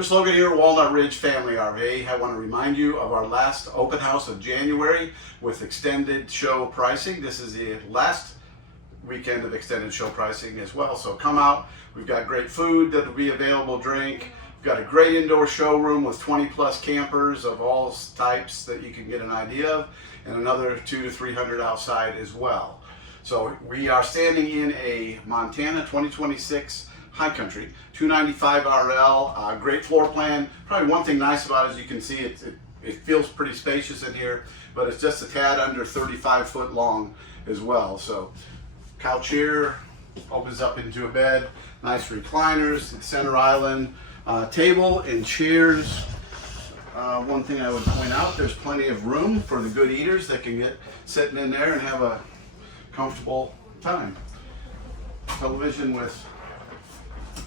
Chris Logan here at Walnut Ridge Family RV. I want to remind you of our last open house of January with extended show pricing. This is the last weekend of extended show pricing as well. So come out. We've got great food that will be available, drink. We've got a great indoor showroom with 20 plus campers of all types that you can get an idea of, and another 200 to 300 outside as well. So we are standing in a Montana 2026 High Country 295 RL, great floor plan. Probably one thing nice about it is you can see it feels pretty spacious in here, but it's just a tad under 35 foot long as well. So couch here opens up into a bed, nice recliners, center island, table and chairs. One thing I would point out, there's plenty of room for the good eaters that can get sitting in there and have a comfortable time. Television with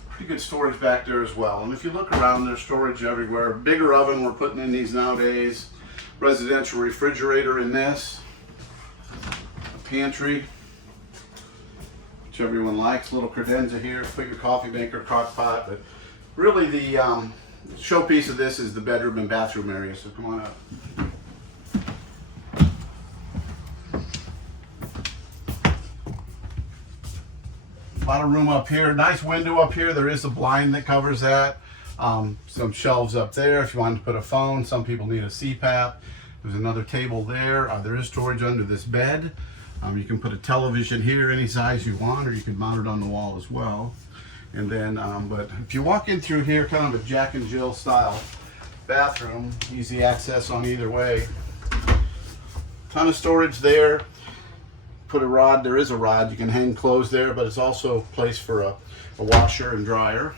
pretty good storage back there as well. And if you look around, there's storage everywhere. Bigger oven we're putting in these nowadays. Residential refrigerator in this. A pantry, which everyone likes. Little credenza here. Put your coffee maker, crock pot. But really the showpiece of this is the bedroom and bathroom area. So come on up. A lot of room up here. Nice window up here. There is a blind that covers that. Some shelves up there if you wanted to put a phone. Some people need a CPAP. There's another table there. There is storage under this bed. You can put a television here any size you want, or you can mount it on the wall as well. And then, but if you walk in through here, kind of a Jack and Jill style bathroom, easy access on either way. Ton of storage there. Put a rod, there is a rod, you can hang clothes there, but it's also a place for a washer and dryer.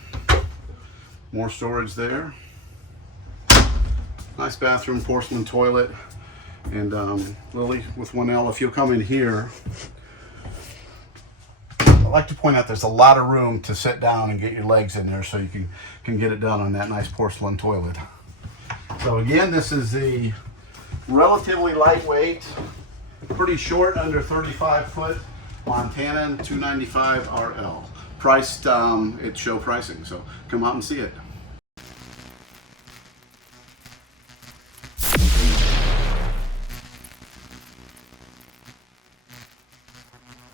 More storage there. Nice bathroom, porcelain toilet, and Lily with one L. If you'll come in here, I like to point out there's a lot of room to sit down and get your legs in there, so you can get it done on that nice porcelain toilet. So again, this is the relatively lightweight, pretty short, under 35 foot Montana 295 RL. Priced at show pricing, so come out and see it.